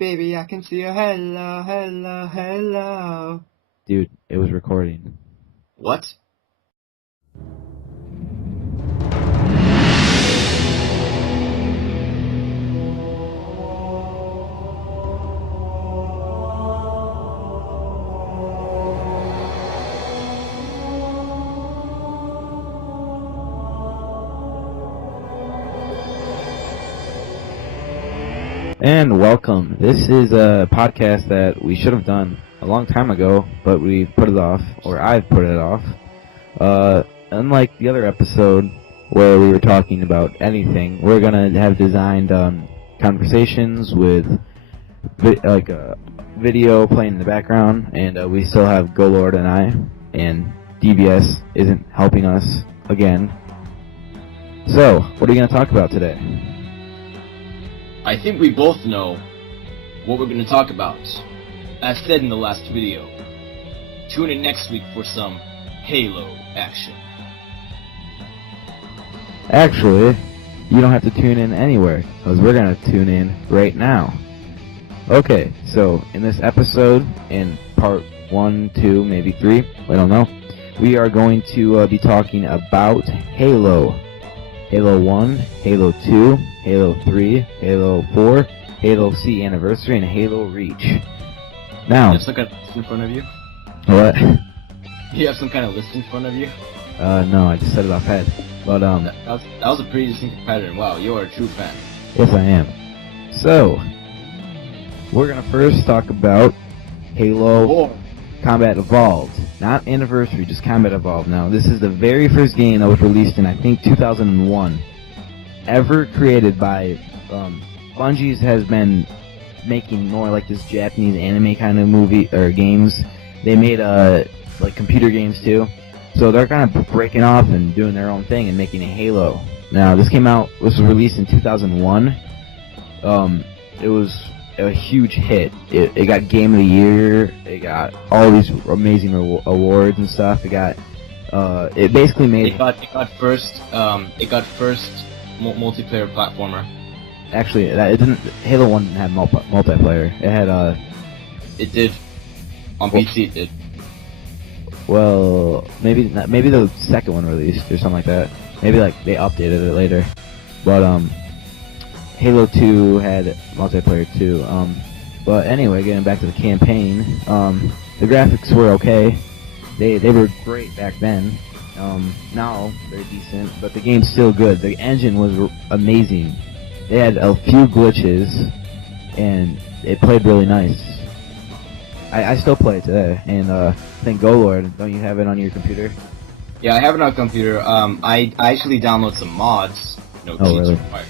Baby, I can see you. Hello, hello, hello. Dude, it was recording. What? And welcome. This is a podcast that we should have done a long time ago, but we put it off, or I've put it off. Unlike the other episode where we were talking about anything, we're gonna have designed conversations with video playing in the background, and we still have Golord and I, and DBS isn't helping us again. So, what are we gonna talk about today? I think we both know what we're going to talk about. As said in the last video, tune in next week for some Halo action. Actually, you don't have to tune in anywhere, because we're going to tune in right now. Okay, so in this episode, in part 1, 2, maybe 3, I don't know, we are going to be talking about Halo. Halo 1, Halo 2, Halo 3, Halo 4, Halo C Anniversary, and Halo Reach. Now, You have some kind of list in front of you? what? You have some kind of list in front of you? No, I just said it off head. But, That was a pretty distinctive pattern. Wow, you are a true fan. yes I am. So, we're gonna first talk about Halo War. Combat Evolved. Not Anniversary, just Combat Evolved. Now, this is the very first game that was released in, I think, 2001. Ever created by, Bungie has been making more like this Japanese anime kind of movie, or games. They made, like computer games too. So they're kind of breaking off and doing their own thing and making a Halo. Now, this was released in 2001. It was a huge hit. It got Game of the Year. It got all these amazing awards and stuff. It got it basically made It got first multiplayer platformer. actually it didn't. Halo 1 didn't have multiplayer. It had It did. On PC it did. well, maybe the second one released or something like that. Maybe like they updated it later. But Halo 2 had multiplayer too. But anyway, getting back to the campaign, the graphics were okay. They were great back then. Now they're decent, but the game's still good. The engine was amazing. They had a few glitches, and it played really nice. I still play it today, and I think Golord, don't you have it on your computer? Yeah, I have it on computer. I actually download some mods. No cheats really? required.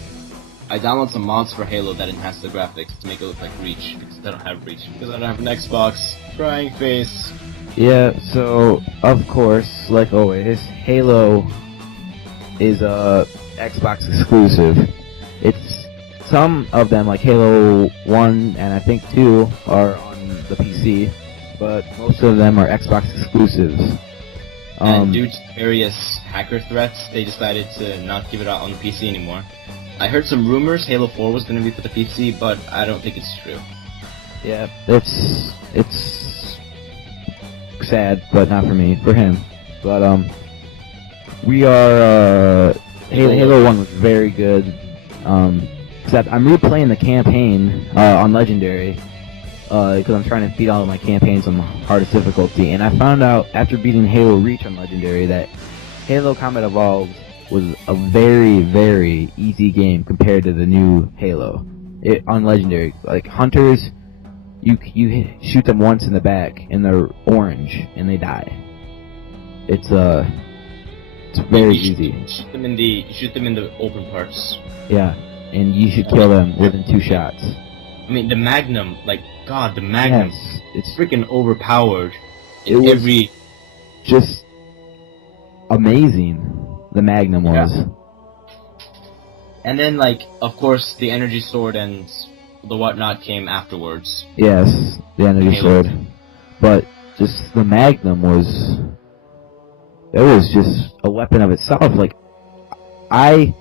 I download some mods for Halo that enhance the graphics to make it look like Reach, because I don't have Reach, because I don't have an Xbox. Crying face. Yeah, so, of course, like always, Halo is a Xbox exclusive. It's, some of them, like Halo 1 and I think 2, are on the PC, but most of them are Xbox exclusives. And due to various hacker threats, they decided to not give it out on the PC anymore. I heard some rumors Halo 4 was going to be for the PC, but I don't think it's true. Yeah, it's sad, but not for me, for him. But we are Halo 1 was very good. Except I'm replaying the campaign on Legendary because I'm trying to beat all of my campaigns on the hardest difficulty, and I found out after beating Halo Reach on Legendary that Halo Combat Evolved was a very, very easy game compared to the new Halo. On Legendary, like hunters, you shoot them once in the back and they're orange and they die. It's very easy. You shoot them in the open parts. Yeah, and you should kill them within 2 shots. I mean, the Magnum, like, God, the Magnum, Yes, it's freaking overpowered. It was Every just amazing. The Magnum was. Yeah. And then, like, of course, the energy sword and the whatnot came afterwards. Yes, the energy Halo. sword. But just the Magnum it was just a weapon of itself. Like, I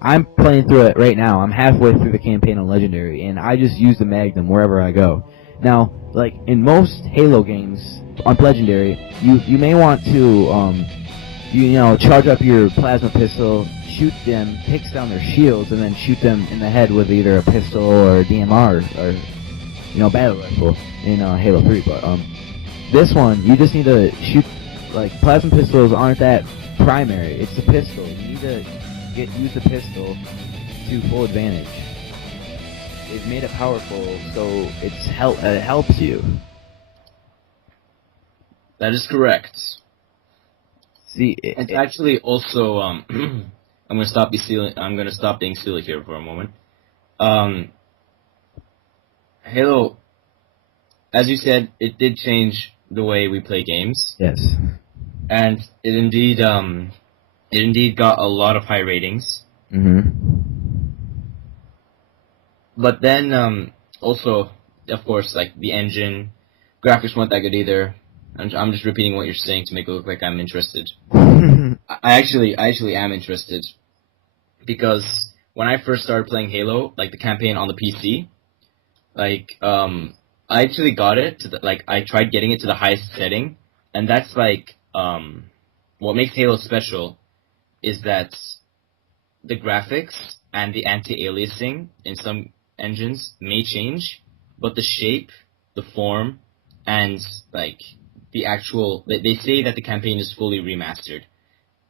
I'm playing through it right now. I'm halfway through the campaign on Legendary, and I just use the Magnum wherever I go. Now, like in most Halo games on Legendary, you may want to charge up your plasma pistol, shoot them, takes down their shields, and then shoot them in the head with either a pistol or a DMR or battle rifle in Halo 3. But this one, you just need to shoot. Like plasma pistols aren't that primary. It's the pistol. You need to use the pistol to full advantage. They've made it powerful, so it helps you. That is correct. See, it's actually also I'm gonna stop being silly here for a moment. Halo, as you said, it did change the way we play games. Yes. And it indeed got a lot of high ratings. Mm-hmm. But then also, of course, like the engine, graphics weren't that good either. I'm just repeating what you're saying to make it look like I'm interested. I actually am interested, because when I first started playing Halo, like the campaign on the PC, like I actually got it to I tried getting it to the highest setting, and that's like what makes Halo special is that the graphics and the anti-aliasing in some engines may change, but the shape, the form, and like the actual, they say that the campaign is fully remastered.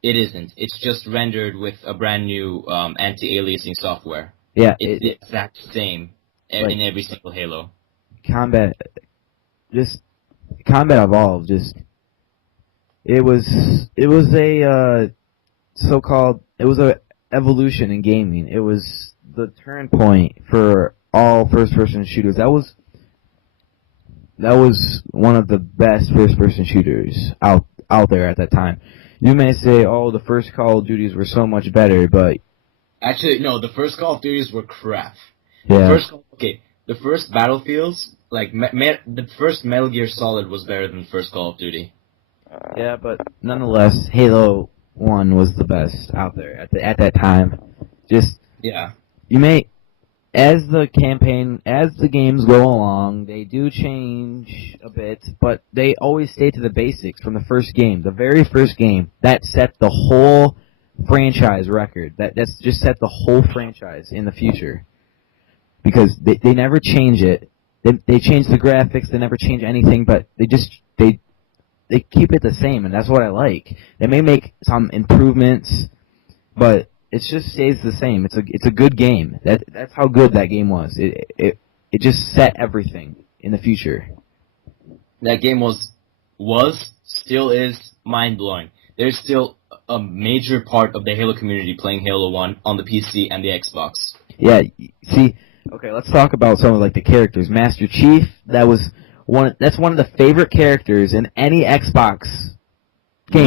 It isn't. It's just rendered with a brand new anti-aliasing software. Yeah, it's the exact same in every single Halo. Combat Evolved. It was a so-called, it was a evolution in gaming. It was the turn point for all first-person shooters. That was one of the best first-person shooters out there at that time. You may say, oh, the first Call of Duties were so much better, but actually, no, the first Call of Duties were crap. Yeah. The first Battlefields, like the first Metal Gear Solid was better than the first Call of Duty. Yeah, but nonetheless, Halo 1 was the best out there at that time. Yeah. You may, as the games go along, they do change a bit, but they always stay to the basics from the first game. The very first game, that set the whole franchise record. That's just set the whole franchise in the future. Because they never change it. They change the graphics, they never change anything, but they keep it the same, and that's what I like. They may make some improvements, but it just stays the same. It's a good game. That's how good that game was. It just set everything in the future. That game still is mind-blowing. There's still a major part of the Halo community playing Halo 1 on the PC and the Xbox. Yeah, see, okay, let's talk about some of like the characters. Master Chief, that's one of the favorite characters in any Xbox game.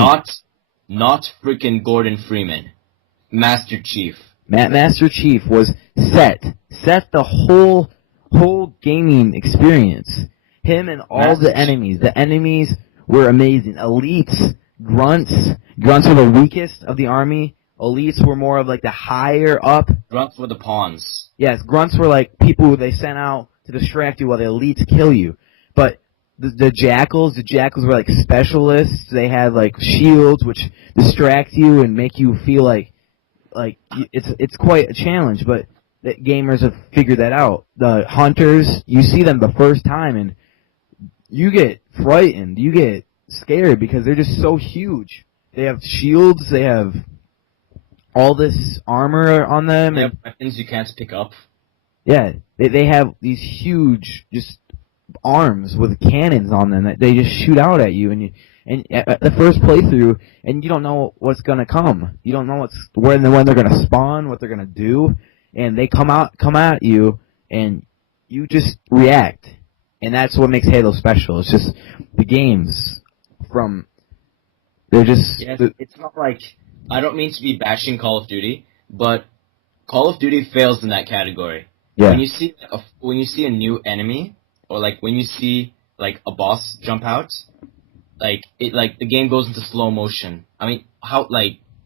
Not freaking Gordon Freeman. Master Chief. Master Chief was set the whole gaming experience. Him and all the enemies. The enemies were amazing. Elites, grunts were the weakest of the army. Elites were more of like the higher up. Grunts were the pawns. Yes, grunts were like people who they sent out to distract you while the elites kill you. But the jackals were like specialists. They had like shields which distract you and make you feel like it's quite a challenge, but the gamers have figured that out. The hunters, you see them the first time and you get frightened, you get scared because they're just so huge. They have shields, they have all this armor on them. They have weapons you can't pick up. Yeah, they have these huge just arms with cannons on them that they just shoot out at you, and at the first playthrough, and you don't know what's gonna come. You don't know when they're gonna spawn, what they're gonna do, and they come at you, and you just react, and that's what makes Halo special. It's just the games they're just. Yes, it's not like, I don't mean to be bashing Call of Duty, but Call of Duty fails in that category. Yeah. When you see a new enemy, or like when you see like a boss jump out, the game goes into slow motion. I mean,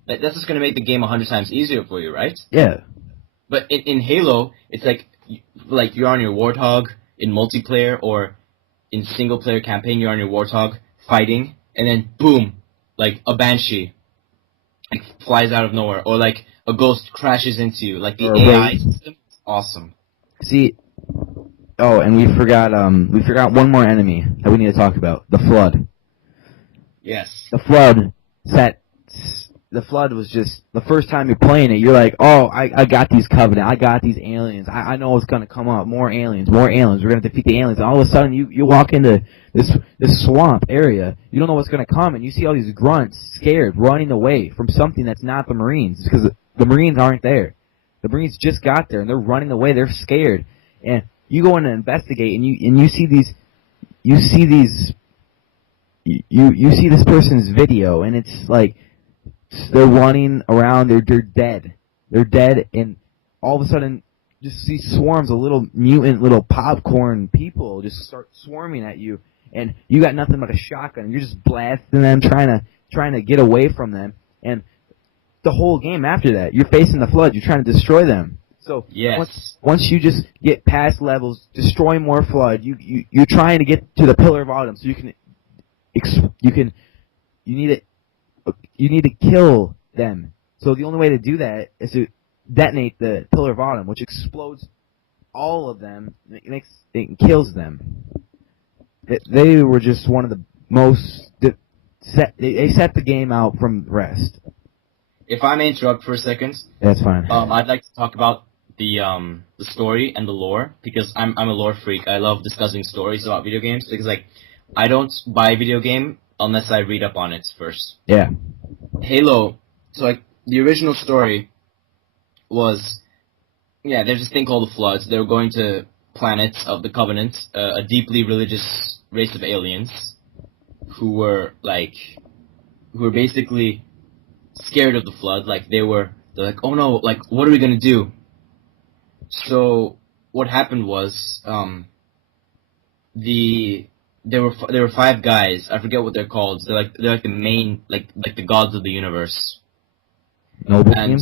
That's just going to make the game 100 times easier for you, right? Yeah. But in Halo, it's like you're on your Warthog in multiplayer, or in single-player campaign, you're on your Warthog fighting, and then boom, like a Banshee like flies out of nowhere, or like a ghost crashes into you. Like the AI system is awesome. See, and we forgot one more enemy that we need to talk about: the Flood. Yes. The Flood was just, the first time you're playing it, you're like, oh, I got these Covenant, I got these aliens, I know what's gonna come up, more aliens, we're gonna defeat the aliens, and all of a sudden you walk into this swamp area, you don't know what's gonna come, and you see all these grunts, scared, running away from something that's not the Marines, because the Marines aren't there. The Marines just got there, and they're running away, they're scared, and you go in to investigate, and you see this person's video, and it's like, they're running around, they're dead. They're dead, and all of a sudden, just see swarms of little mutant, little popcorn people just start swarming at you, and you got nothing but a shotgun. You're just blasting them, trying to get away from them, and the whole game after that, you're facing the Flood, you're trying to destroy them. So yes. once you just get past levels, destroy more Flood, you're trying to get to the Pillar of Autumn, so you need to kill them. So the only way to do that is to detonate the Pillar of Autumn, which explodes all of them. It kills them. They were just one of the most... They set the game out from the rest. If I may interrupt for a second. That's fine. I'd like to talk about the story and the lore, because I'm a lore freak. I love discussing stories about video games, because like I don't buy a video game unless I read up on it first. Yeah. Halo, so like the original story was, there's this thing called the Floods. They were going to planets of the Covenant, a deeply religious race of aliens who were basically scared of the Flood. Like they're like, oh no, like what are we gonna do? So what happened was, there were 5 guys. I forget what they're called. They're like the main, like the gods of the universe. Noble team?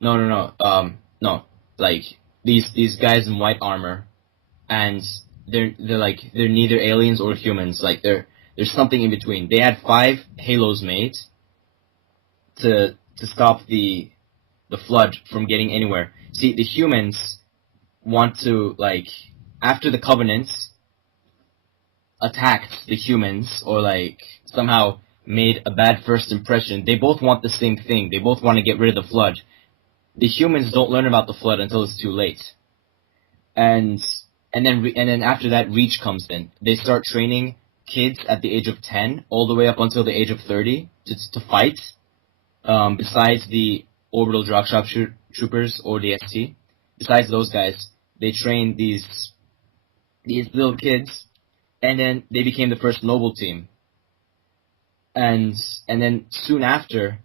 No. No. Like these guys in white armor, and they're neither aliens or humans. Like there's something in between. They had 5 Halos made to stop the Flood from getting anywhere. See, the humans want to, like, after the Covenant attacked the humans, or like somehow made a bad first impression, they both want the same thing. They both want to get rid of the Flood. The humans don't learn about the Flood until it's too late. And then after that, Reach comes in. They start training kids at the age of 10 all the way up until the age of 30 to fight. Besides the orbital drop troopers or the ST, besides those guys, they train these little kids, and then they became the first Noble team. And then soon after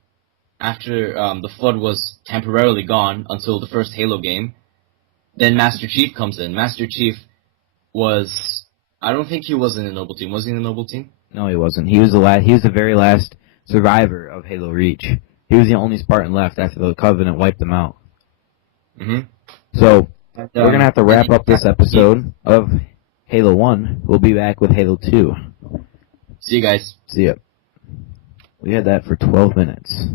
the Flood was temporarily gone until the first Halo game, then Master Chief comes in. Master Chief was, I don't think he was in the Noble team. Was he in the Noble team? No, he wasn't. He was the very last survivor of Halo Reach. He was the only Spartan left after the Covenant wiped them out. Mm-hmm. So, we're going to have to wrap up this episode of Halo 1. We'll be back with Halo 2. See you guys. See ya. We had that for 12 minutes.